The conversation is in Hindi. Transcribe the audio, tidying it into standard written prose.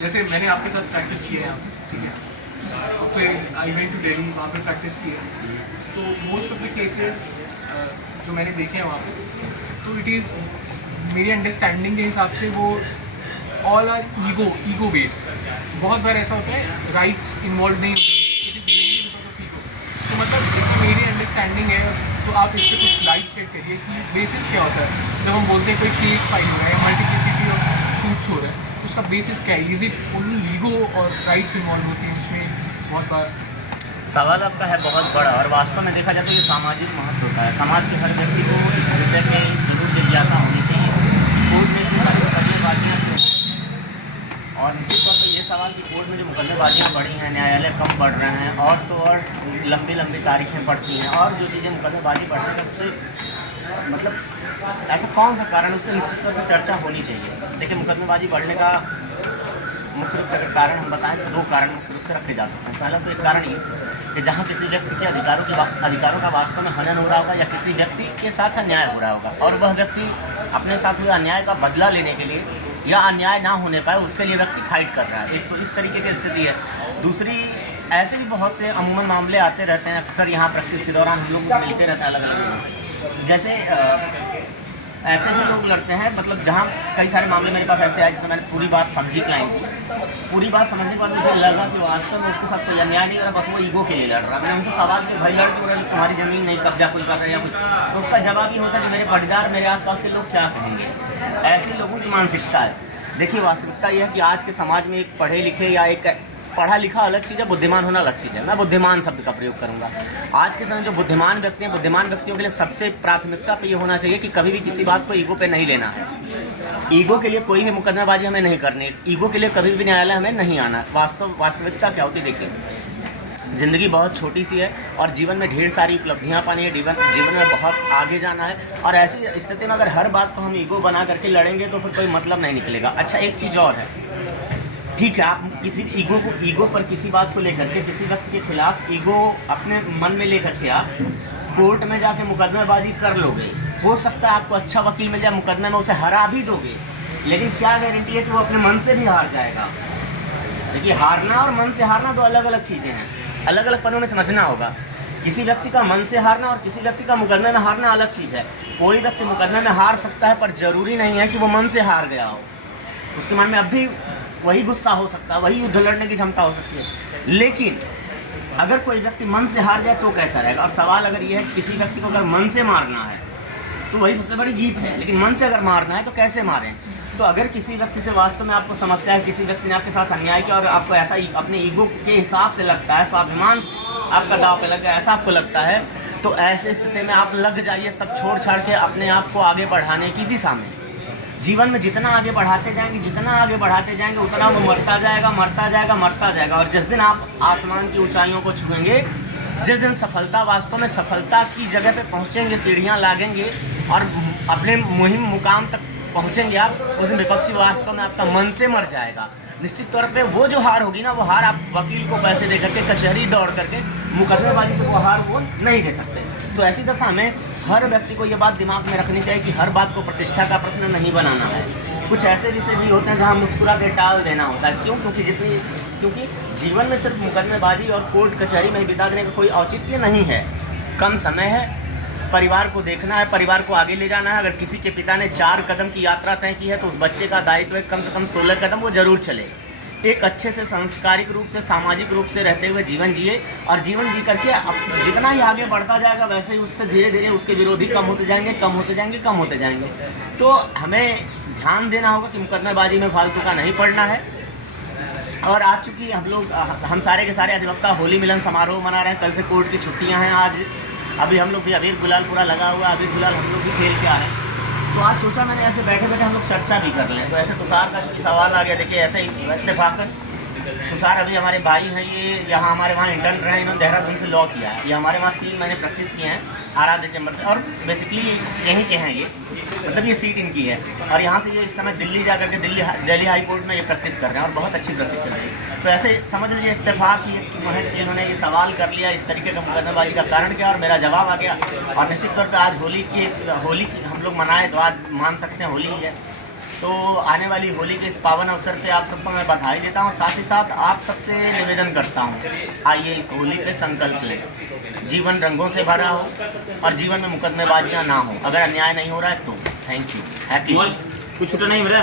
जैसे मैंने आपके साथ प्रैक्टिस किया है यहाँ पे, ठीक है, तो फिर आई वेंट टू दिल्ली, वहाँ पे प्रैक्टिस किया। तो मोस्ट ऑफ द केसेस जो मैंने देखे हैं वहाँ पे, तो इट इज़ मेरी अंडरस्टैंडिंग के हिसाब से वो ऑल आर ईगो बेस्ड। बहुत बार ऐसा होता है राइट्स इन्वॉल्व नहीं होते, तो मतलब जितनी मेरी अंडरस्टैंडिंग है, तो आप इस पर कुछ लाइट शेड करिए कि बेसिस क्या होता है जब हम बोलते हैं कोई केस फाइल हो रहा है या मल्टीप्लिसिटी ऑफ सूट्स हो रहा है, तो उसका बेसिस क्या है? इज इट ओनली लीगो और राइट्स इन्वॉल्व होती हैं उसमें? बहुत बार सवाल आपका है बहुत बड़ा, और वास्तव में देखा जाए तो ये सामाजिक महत्व होता है। समाज के हर व्यक्ति को इस विषय के जरूर जिज्ञासा होनी चाहिए। कोर्ट में जो सारी मुकदमेबाजियाँ और निश्चित तौर पर ये सवाल कि कोर्ट में जो मुकदमेबाजियाँ बढ़ी हैं, न्यायालय कम बढ़ रहे हैं, और तो और लंबी लंबी तारीखें पड़ती हैं, और जो चीज़ें मुकदमेबाजी बढ़ने का सबसे मतलब ऐसा कौन सा कारण, उस पर निश्चित तौर पर चर्चा होनी चाहिए। देखिए, मुकदमेबाजी बढ़ने का मुख्य रूप से अगर कारण हम बताएं तो दो कारण मुख्य रूप से रखे जा सकते हैं। पहला तो एक कारण ये कि जहाँ किसी व्यक्ति के अधिकारों का वास्तव में हनन हो रहा होगा, या किसी व्यक्ति के साथ अन्याय हो रहा होगा, और वह व्यक्ति अपने साथ हुए अन्याय का बदला लेने के लिए या अन्याय ना होने पाए उसके लिए व्यक्ति फाइट कर रहा है। एक तो इस तरीके की स्थिति है। दूसरी, ऐसे भी बहुत से अमूमन मामले आते रहते हैं, अक्सर यहाँ प्रैक्टिस के दौरान हम लोग मिलते रहते हैं अलग अलग लोगों से। जैसे ऐसे भी लोग लड़ते हैं, मतलब जहाँ कई सारे मामले मेरे पास ऐसे आए जिसमें मैंने पूरी बात समझी, क्लाइंट की पूरी बात समझने के बाद मुझे लगा कि वास्तव में उसके साथ कोई अन्याय नहीं हो रहा, बस वो ईगो के लिए लड़ रहा। मैंने उनसे सवाल किया, भाई लड़ क्यों रहे, तुम्हारी ज़मीन नहीं कब्जा कोई कर रहा है या कुछ, तो उसका जवाब ये होता है कि मेरे पटीदार, मेरे आसपास के लोग क्या कहेंगे। ऐसे लोगों की मानसिकता है। देखिए, वास्तविकता यह है कि आज के समाज में एक पढ़े लिखे या एक पढ़ा लिखा अलग चीज़ है, बुद्धिमान होना अलग चीज़ है। मैं बुद्धिमान शब्द का प्रयोग करूंगा। आज के समय जो बुद्धिमान व्यक्ति हैं, बुद्धिमान व्यक्तियों के लिए सबसे प्राथमिकता पे ये होना चाहिए कि कभी भी किसी बात को ईगो पे नहीं लेना है। ईगो के लिए कोई भी मुकदमेबाजी हमें नहीं करनी, ईगो के लिए कभी भी न्यायालय हमें नहीं आना। वास्तविकता क्या होती है? देखिए, ज़िंदगी बहुत छोटी सी है और जीवन में ढेर सारी उपलब्धियां पानी है, जीवन में बहुत आगे जाना है, और ऐसी स्थिति में अगर हर बात को हम ईगो बना करके लड़ेंगे तो फिर कोई मतलब नहीं निकलेगा। अच्छा, एक चीज़ और है, ठीक है, आप किसी ईगो पर किसी बात को लेकर के किसी व्यक्ति के खिलाफ ईगो अपने मन में लेकर के आप कोर्ट में जाके मुकदमेबाजी कर लोगे। हो सकता है आपको अच्छा वकील मिल जाए, मुकदमे में उसे हरा भी दोगे, लेकिन क्या गारंटी है कि वो अपने मन से भी हार जाएगा? देखिए, हारना और मन से हारना दो अलग अलग चीज़ें हैं, अलग अलग पन्नों में समझना होगा। किसी व्यक्ति का मन से हारना और किसी व्यक्ति का मुकदमे में हारना अलग चीज़ है। कोई व्यक्ति मुकदमे में हार सकता है, पर जरूरी नहीं है कि वो मन से हार गया हो। उसके मन में अब भी वही गुस्सा हो सकता है, वही युद्ध लड़ने की क्षमता हो सकती है। लेकिन अगर कोई व्यक्ति मन से हार जाए तो कैसा रहेगा? और सवाल अगर ये है कि किसी व्यक्ति को अगर मन से मारना है तो वही सबसे बड़ी जीत है, लेकिन मन से अगर मारना है तो कैसे मारें? तो अगर किसी व्यक्ति से वास्तव में आपको समस्या है, किसी व्यक्ति ने आपके साथ अन्याय किया और आपको ऐसा अपने ईगो के हिसाब से लगता है, स्वाभिमान आपका दांव पे लग गया, ऐसा आपको लगता है, तो ऐसे स्थिति में आप लग जाइए सब छोड़ छाड़ के अपने आप को आगे बढ़ाने की दिशा में। जीवन में जितना आगे बढ़ाते जाएंगे उतना वो मरता जाएगा, और जिस दिन आप आसमान की ऊंचाइयों को छुएंगे, जिस दिन वास्तव में सफलता की जगह पे पहुंचेंगे, सीढ़ियां लागेंगे और अपने मुहिम मुकाम तक पहुंचेंगे आप, उस दिन विपक्षी वास्तव में आपका मन से मर जाएगा। निश्चित तौर पे वो जो हार होगी ना, वो हार आप वकील को पैसे दे करके, कचहरी दौड़ करके, मुकदमेबाजी से वो हार वो नहीं दे सकते। तो ऐसी दशा में हर व्यक्ति को ये बात दिमाग में रखनी चाहिए कि हर बात को प्रतिष्ठा का प्रश्न नहीं बनाना है। कुछ ऐसे विषय भी होते हैं जहाँ मुस्कुरा के टाल देना होता है। क्यों? क्योंकि जीवन में सिर्फ मुकदमेबाजी और कोर्ट कचहरी में बिता देने का कोई औचित्य नहीं है। कम समय है, परिवार को देखना है, परिवार को आगे ले जाना है। अगर किसी के पिता ने 4 कदम की यात्रा तय की है तो उस बच्चे का दायित्व है कम से कम 16 कदम वो जरूर चले। एक अच्छे से संस्कारिक रूप से, सामाजिक रूप से रहते हुए जीवन जिए, और जीवन जी करके जितना ही आगे बढ़ता जाएगा वैसे ही उससे धीरे धीरे उसके विरोधी कम होते जाएंगे। तो हमें ध्यान देना होगा कि मुकदमेबाजी में फालतू का नहीं पड़ना है। और आज चूँकि हम सारे के सारे अधिवक्ता होली मिलन समारोह मना रहे हैं, कल से कोर्ट की छुट्टियाँ हैं। आज अभी हम लोग भी अबीर गुलाल पूरा लगा हुआ, अबीर गुलाल हम लोग भी खेल के आए हैं। तो आज सोचा मैंने ऐसे बैठे बैठे हम लोग चर्चा भी कर लें। तो ऐसे तुषार का चूँकि सवाल आ गया, देखिए ऐसे ही इत्तेफाकन तुषार अभी हमारे भाई हैं, ये यहाँ हमारे वहाँ इंटर्न रहे हैं, इन्होंने देहरादून से लॉ किया है। ये हमारे वहाँ 3 महीने प्रैक्टिस किए हैं आराध्य चैम्बर से, और बेसिकली यहीं के हैं ये, मतलब ये सीट इनकी है। और यहाँ से ये इस समय दिल्ली जा करके दिल्ली हाई कोर्ट में ये प्रैक्टिस कर रहे हैं, और बहुत अच्छी प्रैक्टिस चल रही है। तो ऐसे समझ लीजिए इत्तेफाक ही महज कि इन्होंने ये सवाल कर लिया इस तरीके का मुकदमेबाजी का कारण क्या, और मेरा जवाब आ गया। और निश्चित तौर पर आज होली हम लोग मनाए तो आज मान सकते हैं होली ही है। तो आने वाली होली के इस पावन अवसर पे आप सबको मैं बधाई देता हूँ। साथ ही साथ आप सबसे निवेदन करता हूँ, आइए इस होली पे संकल्प लें। जीवन रंगों से भरा हो और जीवन में मुकदमेबाजियाँ ना हो। अगर अन्याय नहीं हो रहा है तो थैंक यू, हैप्पी। कुछ छूटा नहीं मेरा।